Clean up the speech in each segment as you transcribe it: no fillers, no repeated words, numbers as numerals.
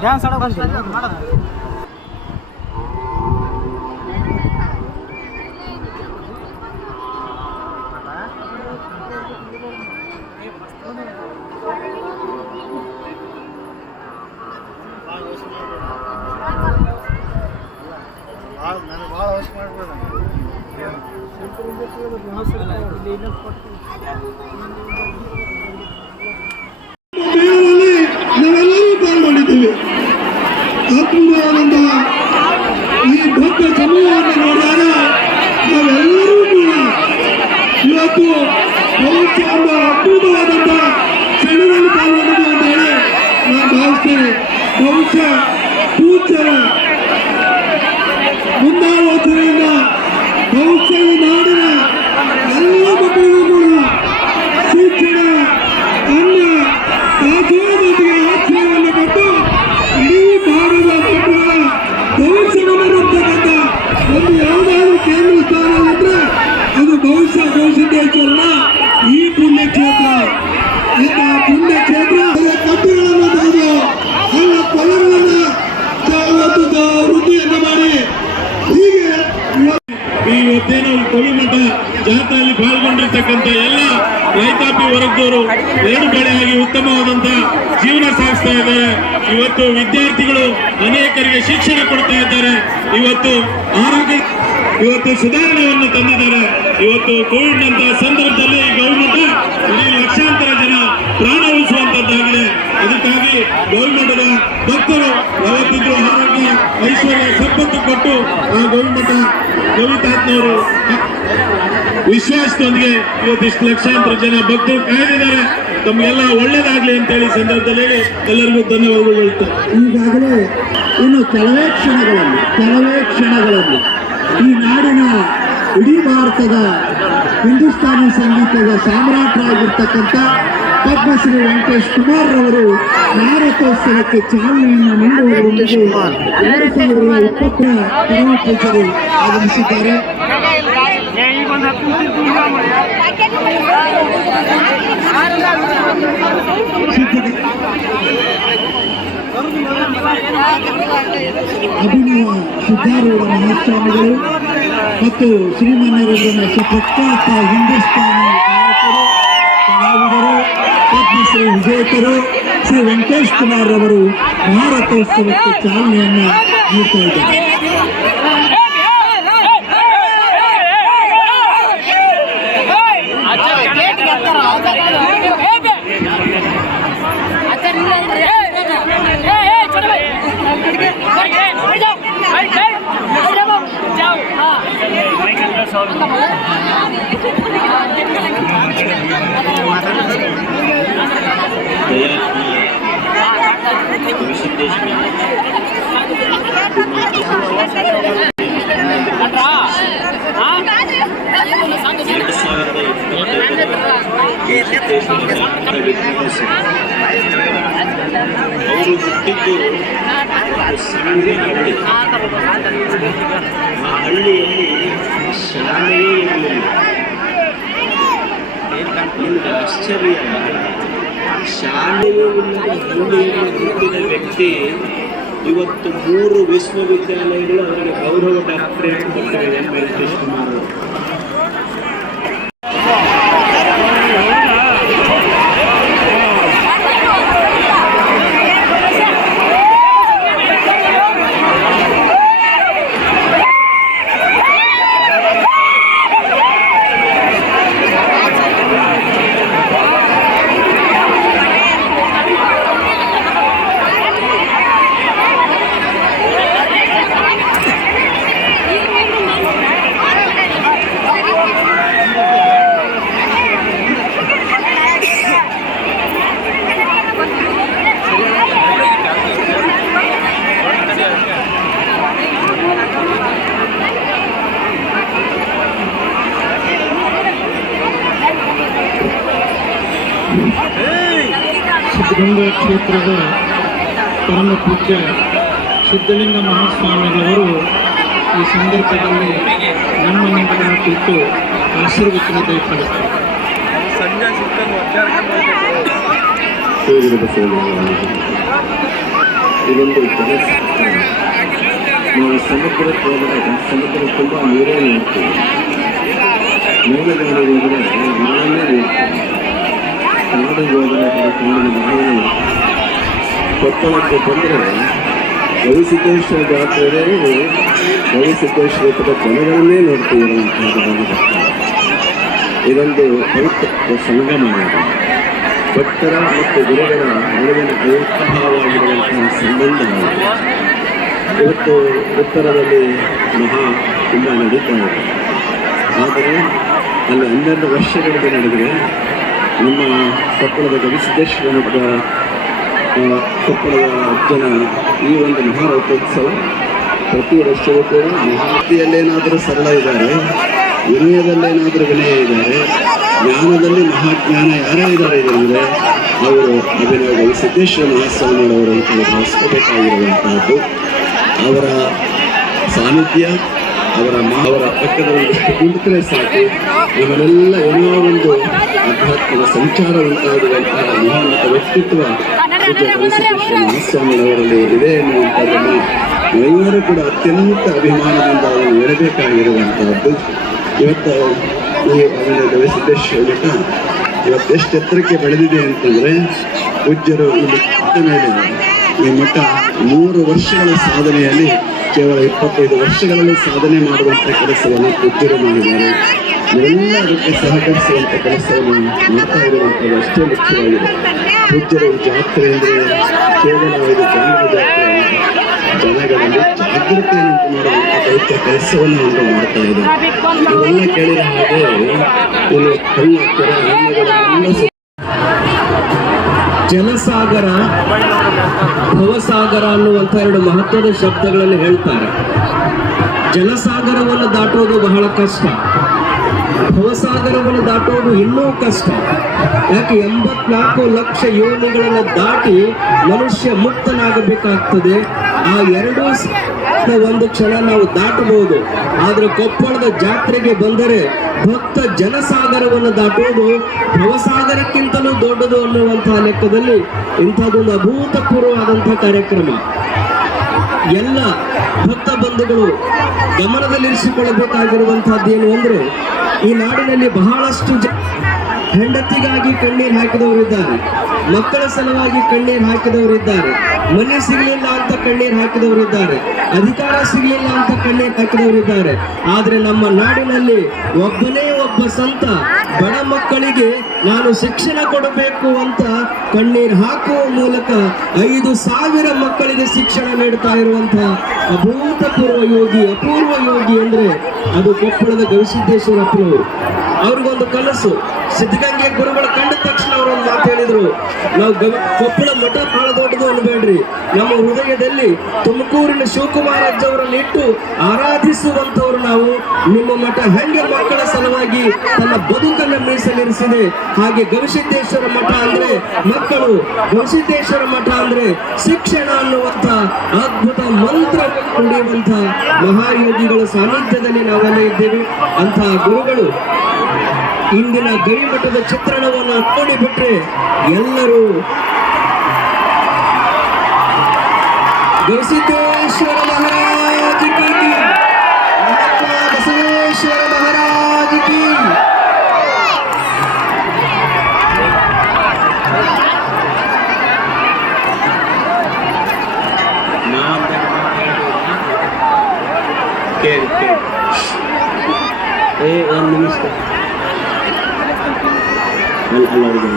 Dance ಆಡೋ ಬಂದಿಲ್ಲ ಮಾಡೋದು ನನಗೆ ಭಾಳ ಅವಶ್ಯ ಮಾಡ್ಬೇಡ ನಾವೆಲ್ಲರೂ ಪಾಲ್ಗೊಂಡಿದ್ದೀವಿ. ಆತ್ಮೀಯವಾದಂತಹ ಈ ದೊಡ್ಡ ಸಮೂಹವನ್ನು ನೋಡಿದಾಗ ನಾವೆಲ್ಲರೂ ಕೂಡ ಇವತ್ತು ಬಹುಶಃ ಒಂದು ಅದ್ಭುತವಾದಂತಹ ಕ್ಷಣದಲ್ಲಿ ಪಾಲ್ಗೊಂಡಿದ್ದೀವಿ ಅಂತ ಹೇಳಿ ನಾನು ಭಾವಿಸ್ತೇನೆ. ಬಹುಶಃ ಸೂಚನ ಮುಂದಾಲೋಚನೆಯಿಂದ ಬಹುಶಃ ನಾಡಿನ ಎಲ್ಲ ಮಕ್ಕಳಿಗೂ ಕೂಡ ಶಿಕ್ಷಣ ಅನ್ನ ಆಚರಣೆಯೊಂದಿಗೆ ಆಶ್ರಯವನ್ನು ಕೊಟ್ಟು ಇಡೀ ಭಾರತದ ಮಕ್ಕಳ ಭವಿಷ್ಯವನ್ನು ನೋಡ್ತಕ್ಕಂಥ ಒಂದು ಯಾವುದಾದ್ರೂ ಕೇಂದ್ರ ಸ್ಥಾನವಿದ್ರೆ ಅದು ಬಹುಶಃ ಗವಿಸಿದ್ದೇಶ್ವರನ ಈ ಪುಣ್ಯಕ್ಷೇತ್ರ. ಇಂಥ ಪುಣ್ಯಕ್ಷೇತ್ರ ಕಟ್ಟುಗಳನ್ನು ತೆಗೆದು ಅಲ್ಲ ಕೊಲಗಳನ್ನು ಇವತ್ತು ವೃದ್ಧಿಯನ್ನು ಮಾಡಿ ಹೀಗೆ ಇವತ್ತೇನು ಕೊಲಿಮಠ ಜಾತ್ರೆಯಲ್ಲಿ ಪಾಲ್ಗೊಂಡಿರ್ತಕ್ಕಂಥ ಎಲ್ಲ ರೈತಾಪಿ ವರ್ಗದವರು ಎರಡು ಬೆಳೆಯಾಗಿ ಉತ್ತಮವಾದಂತ ಜೀವನ ಸಾಗಿಸ್ತಾ ಇದ್ದಾರೆ. ಇವತ್ತು ವಿದ್ಯಾರ್ಥಿಗಳು ಅನೇಕರಿಗೆ ಶಿಕ್ಷಣ ಕೊಡ್ತಾ ಇದ್ದಾರೆ. ಇವತ್ತು ಆರೋಗ್ಯ ಇವತ್ತು ಸುಧಾರಣೆಯನ್ನು ತಂದಿದ್ದಾರೆ. ಇವತ್ತು ಕೋವಿಡ್ ನಂತ ಸಂದರ್ಭದಲ್ಲಿ ಗೌರ್ಮೆಂಟ್ ಇಡೀ ಲಕ್ಷಾಂತರ ಜನ ಪ್ರಾಣ ಉಳಿಸುವಂತದ್ದಾಗಿದೆ. ಅದಕ್ಕಾಗಿ ಗೌರ್ಮೆಂಟದ ಭಕ್ತರು ಯಾವತ್ತಿದ್ರು ಆರೋಗ್ಯ ಐಶ್ವರ್ಯ ಸಂಪತ್ತು ಕೊಟ್ಟು ಆ ಗೌರ್ಮೆಂಟ್ ಕವಿತಾತ್ನವರು ವಿಶ್ವಾಸದೊಂದಿಗೆ ಇವತ್ತಿಷ್ಟು ಲಕ್ಷಾಂತರ ಜನ ಭಕ್ತರು ಕಾಯ್ದಿದ್ದಾರೆ. ತಮಗೆಲ್ಲ ಒಳ್ಳೇದಾಗ್ಲಿ ಅಂತೇಳಿ ಸಂದರ್ಭದಲ್ಲಿ ಹೇಳಿ ಎಲ್ಲರಿಗೂ ಧನ್ಯವಾದಗಳು ಹೇಳ್ತಾರೆ. ಈಗಾಗಲೇ ಇನ್ನು ಕೆಲವೇ ಕ್ಷಣಗಳಲ್ಲಿ ಈ ನಾಡಿನ ಇಡೀ ಭಾರತದ ಹಿಂದೂಸ್ತಾನಿ ಸಂಗೀತದ ಸಾಮ್ರಾಟರಾಗಿರ್ತಕ್ಕಂಥ ಪದ್ಮಶ್ರೀ ವೆಂಕಟೇಶ್ ಕುಮಾರ್ ರವರು ಮಾರಾಟೋತ್ಸವಕ್ಕೆ ಚಾಲನೆಯನ್ನು ನೀಡುವುದರೊಂದಿಗೆ 2020 ಪರಮ ಪೂಜರು ಆಗಮಿಸಿದ್ದಾರೆ. ಅಭಿನವ ಸಿದ್ಧಾರೂಢ ಮಹಾಸ್ವಾಮಿಗಳು ಮತ್ತು ಶ್ರೀಮನ್ನವರಂಗನ ಸುಪ್ರಖ್ಯಾತ ಹಿಂದೂಸ್ತಾನಿ ಗಾಯಕರು ಕಲಾವಿದರು ಪದ್ಮಶ್ರೀ ವಿಜೇತರು ಶ್ರೀ ವೆಂಕಟೇಶ್ ಕುಮಾರ್ ಅವರು ಮಾರಾಟೋತ್ಸವಕ್ಕೆ ಚಾಲನೆಯನ್ನು ನೀಡ್ತಾ ಇದ್ದಾರೆ. ಅವರು ಹುಟ್ಟಿದ್ದು ಸಣ್ಣ ಹಳ್ಳಿ. ಆ ಹಳ್ಳಿಯಲ್ಲಿ ಶಾಲೆಯೇ ಇರಲಿಲ್ಲ. ನಿಮಗೆ ಆಶ್ಚರ್ಯ, ಶಾಲೆಯೇ ಇಲ್ಲದ ಹಳ್ಳಿಯಲ್ಲಿ ಹುಟ್ಟಿದ ವ್ಯಕ್ತಿ ಇವತ್ತು 3 ವಿಶ್ವವಿದ್ಯಾಲಯಗಳು ಅವರಿಗೆ ಗೌರವ ಡಾಕ್ಟರೇಟ್ ಕೊಟ್ಟಿವೆ. ವೆಂಕಟೇಶ್ ಕುಮಾರ್ ಅವರು ಸಿದ್ಧಗಂಗಾ ಕ್ಷೇತ್ರದ ಪರಮ ಪೂಜ್ಯ ಸಿದ್ಧಲಿಂಗ ಮಹಾಸ್ವಾಮಿಗಳವರು ಈ ಸಂದರ್ಭದಲ್ಲಿ ನಮ್ಮ ಮನೆಗಳನ್ನು ಕುರಿತು ಆಶೀರ್ವಚನ ದಯಪಾಲಿಸ್ತಾರೆ. ಇದೊಂದು ಕೆಲಸ ನಾವು ಸಮುದ್ರಕ್ಕೆ ಹೋದಾಗ ಸಮುದ್ರ ತುಂಬ ನೀರೇ ನೋಡ್ತೀವಿ. ಮೇಲುಗಾಡಿಗೆ ಹೋದರೆ ನಾಳನ್ನೇ ನೋಡ್ತೀವಿ. ಕಾಡಿಗೆ ಹೋದರೆ ಕಾಡಿನ ನಾಳನ್ನೇ ನೋಡ್ತೀವಿ. ಕೊಪ್ಪಳಕ್ಕೆ ಬಂದರೆ ಗವಿಸಿದ್ದೇಶ್ವರ ಜಾತ್ರೆಯಲ್ಲಿ ಗವಿಸಿದ್ದೇಶ್ವರ ಜನಗಳನ್ನೇ ನೋಡ್ತೀವಿ. ಇದೊಂದು ಪವಿತ್ರ ಸಂಗಮ. ಭಕ್ತರ ಮತ್ತು ಗುರುಗಳ ನಡುವಿನ ಅವಿಭಾವವಾಗಿರುವಂತಹ ಸಂಬಂಧ ಇವತ್ತು ಉತ್ತರದಲ್ಲಿ ತುಂಬ ನಡೀತಾ ಇದೆ. ಆದರೆ ಅಲ್ಲಿ 12 ವರ್ಷಗಳಿಗೆ ನಡೆದರೆ ನಮ್ಮ ಕೊಪ್ಪಳದ ಗವಿಸಿದ್ದೇಶ್ವರ ಮತ್ತು ಕೊಪ್ಪಳದ ಜನ ಈ ಒಂದು ಮಹಾರಥೋತ್ಸವ ಪ್ರತಿ ವರ್ಷವೂ ಕೂಡ ಮಹಾತಿಯಲ್ಲೇನಾದರೂ ಸರಳ ಇದ್ದಾರೆ, ವಿನಯದಲ್ಲೇನಾದರೂ ವಿನಯ ಇದ್ದಾರೆ, ಜ್ಞಾನದಲ್ಲಿ ಮಹಾಜ್ಞಾನ ಯಾರೇ ಇದ್ದಾರೆ ಅಂದರೆ ಅವರು ಅಭಿನವ ಗವಿಸಿದ್ದೇಶ್ವರ ಮಹಾಸ್ವಾಮಿಗಳವರು ಅಂತ ಭಾವಿಸ್ಕೋಬೇಕಾಗಿರುವಂತಹದ್ದು. ಅವರ ಸಾನ್ನಿಧ್ಯ ಅವರ ಪಕ್ಕದ ಒಂದಷ್ಟು ಕುಂತರೆ ಸಾಕು ನಮ್ಮನ್ನೆಲ್ಲ ಏನೋ ಒಂದು ಆಧ್ಯಾತ್ಮಿಕ ಸಂಚಾರ ಉಂಟಾಗುವಂತಹ ಮಹೋನ್ನತ ವ್ಯಕ್ತಿತ್ವ ಪೂಜ್ಯ ಗವಿಸಿದ್ದೇಶ್ವರ ಮಹಾಸ್ವಾಮಿಗಳವರಲ್ಲಿ ಇದೆ ಎನ್ನುವಂಥದ್ದನ್ನು ನಾವೆಲ್ಲರೂ ಕೂಡ ಅತ್ಯಂತ ಅಭಿಮಾನದಿಂದ ಅದನ್ನು ಹೇಳಬೇಕಾಗಿರುವಂತಹದ್ದು. ಇವತ್ತು ಈ ಗವಿಸಿದ್ದೇಶ್ವರ ಮಠ ಇವತ್ತೆಷ್ಟು ಎತ್ತರಕ್ಕೆ ಬೆಳೆದಿದೆ ಅಂತಂದರೆ ಪೂಜ್ಯರು ಇಲ್ಲಿ ಮೇಲೆ ಈ ಮಠ 3 ವರ್ಷಗಳ ಸಾಧನೆಯಲ್ಲಿ ಕೇವಲ 25 ವರ್ಷಗಳಲ್ಲಿ ಸಾಧನೆ ಮಾಡುವಂಥ ಕೆಲಸವನ್ನು ಪೂಜ್ಯರು ಮಾಡಿದ್ದಾರೆ. ಇವೆಲ್ಲ ಅದಕ್ಕೆ ಸಹಕರಿಸುವಂಥ ಕೆಲಸವನ್ನು ಮಾಡ್ತಾ ಇರುವಂಥದ್ದು ಅಷ್ಟೇ ಮುಖ್ಯವಾಗಿದೆ. ಪೂಜ್ಯರು ಜಾತ್ರೆ ಅಂದರೆ ಕೇವಲ ಇದು ಜನರ ಜಾತ್ರೆ, ಜನಗಳಲ್ಲಿ ಜಾಗೃತಿಯನ್ನು ಮಾಡುವಂಥ ದೈತ್ಯ ಕೆಲಸವನ್ನು ಉಂಟು ಮಾಡ್ತಾ ಇದೆ. ಇವೆಲ್ಲ ಕೇಳಿದ ಹಾಗೆ ಇಲ್ಲಿ ಹಳ್ಳ ಕೆರೆ ಹಣ್ಣುಗಳೆಲ್ಲ ಜಲಸಾಗರ, ಭವಸಾಗರ ಅನ್ನುವಂಥ 2 ಮಹತ್ವದ ಶಬ್ದಗಳನ್ನು ಹೇಳ್ತಾರೆ. ಜಲಸಾಗರವನ್ನು ದಾಟುವುದು ಬಹಳ ಕಷ್ಟ, ಭವಸಾಗರವನ್ನು ದಾಟುವುದು ಇನ್ನೂ ಕಷ್ಟ. ಯಾಕೆ 84 ಲಕ್ಷ ಯೋನಿಗಳನ್ನು ದಾಟಿ ಮನುಷ್ಯ ಮುಕ್ತನಾಗಬೇಕಾಗ್ತದೆ. ಆ 2 ಒಂದು ಕ್ಷಣ ನಾವು ದಾಟಬಹುದು. ಆದರೆ ಕೊಪ್ಪಳದ ಜಾತ್ರೆಗೆ ಬಂದರೆ ಭಕ್ತ ಜನಸಾಗರವನ್ನು ದಾಟುವುದು ಭವಸಾಗರಕ್ಕಿಂತಲೂ ದೊಡ್ಡದು ಅನ್ನುವಂತಹ ಲೆಕ್ಕದಲ್ಲಿ ಇಂಥದ್ದೊಂದು ಅಭೂತಪೂರ್ವವಾದಂತಹ ಕಾರ್ಯಕ್ರಮ. ಎಲ್ಲ ಭಕ್ತ ಬಂಧುಗಳು ಗಮನದಲ್ಲಿರಿಸಿಕೊಳ್ಳಬೇಕಾಗಿರುವಂತಹದ್ದು ಏನು ಅಂದರೆ, ಈ ನಾಡಿನಲ್ಲಿ ಬಹಳಷ್ಟು ಹೆಂಡತಿಗಾಗಿ ಕಣ್ಣೀರು ಹಾಕಿದವರಿದ್ದಾರೆ, ಮಕ್ಕಳ ಸಲುವಾಗಿ ಕಣ್ಣೀರು ಹಾಕಿದವರಿದ್ದಾರೆ, ಮನೆ ಸಿಗಲಿಲ್ಲ ಅಂತ ಕಣ್ಣೀರು ಹಾಕಿದವರಿದ್ದಾರೆ, ಅಧಿಕಾರ ಸಿಗಲಿಲ್ಲ ಅಂತ ಕಣ್ಣೀರು ಹಾಕಿದವರಿದ್ದಾರೆ. ಆದರೆ ನಮ್ಮ ನಾಡಿನಲ್ಲಿ ಒಬ್ಬನೇ ಒಬ್ಬ ಸಂತ ಬಡ ಮಕ್ಕಳಿಗೆ ನಾನು ಶಿಕ್ಷಣ ಕೊಡಬೇಕು ಅಂತ ಕಣ್ಣೀರು ಹಾಕುವ ಮೂಲಕ 5,000 ಮಕ್ಕಳಿಗೆ ಶಿಕ್ಷಣ ನೀಡ್ತಾ ಇರುವಂತಹ ಅಭೂತಪೂರ್ವ ಯೋಗಿ, ಅಪೂರ್ವ ಯೋಗಿ ಅಂದರೆ ಅದು ಕೊಪ್ಪಳದ ಗವಿಸಿದ್ದೇಶ್ವರಪ್ಪನವರು. ಅವ್ರಿಗೊಂದು ಕನಸು, ಸಿದ್ಧಗಂಗೆ ಗುರುಗಳು ಕಂಡ ತಕ್ಷಣ ಅವರೊಂದು ಮಾತು ಹೇಳಿದ್ರು, ನಾವು ಕೊಪ್ಪಳ ಮಠ ಬಹಳ ದೊಡ್ಡದು ಅನ್ಬೇಡ್ರಿ, ನಮ್ಮ ಹೃದಯದಲ್ಲಿ ತುಮಕೂರಿನ ಶಿವಕುಮಾರಜ್ಜ ಅವರನ್ನು ಇಟ್ಟು ಆರಾಧಿಸುವಂತವ್ರು ನಾವು. ನಿಮ್ಮ ಮಠ ಹೆಂಗೆ ಮಕ್ಕಳ ಸಲುವಾಗಿ ತನ್ನ ಬದುಕನ್ನು ಮೀಸಲಿರಿಸಿದೆ, ಹಾಗೆ ಗವಿಸಿದ್ದೇಶ್ವರ ಮಠ ಅಂದ್ರೆ ಮಕ್ಕಳು, ಗವಿಸಿದ್ದೇಶ್ವರ ಮಠ ಅಂದ್ರೆ ಶಿಕ್ಷಣ ಅನ್ನುವಂಥ ಅದ್ಭುತ ಮಂತ್ರ ಕುಡಿಯುವಂಥ ಮಹಾಯೋಗಿಗಳ ಸಾನ್ನಿಧ್ಯದಲ್ಲಿ ನಾವೆಲ್ಲ ಇದ್ದೇವೆ. ಅಂತಹ ಗುರುಗಳು ಇಂದಿನ ಗವಿಮಠದ ಚಿತ್ರಣವನ್ನು ನೋಡಿಬಿಟ್ರೆ ಎಲ್ಲರೂ ಗವಿಸಿದ್ದೇಶ್ವರ ಮಹಾರಾಜ ಕಿ, ಮಹಾತ್ಮ ಬಸವೇಶ್ವರ ಮಹಾರಾಜ ಕಿ. ಒಂದು ನಿಮಿಷ ಎಲ್ಲರಿಗೂ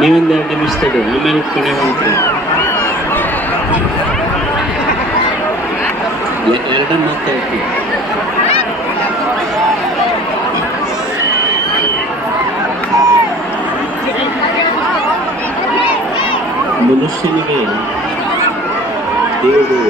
ನೀವೊಂದು 2 ನಿಮಿಷ ತಗೋ, ಆಮೇಲೆ ಕಡೆ ಹೋಗ್ತೀವಿ. 2 ಮಾತಾಡ್ತೀವಿ. ಮನುಷ್ಯನಿಗೆ ದೇವರು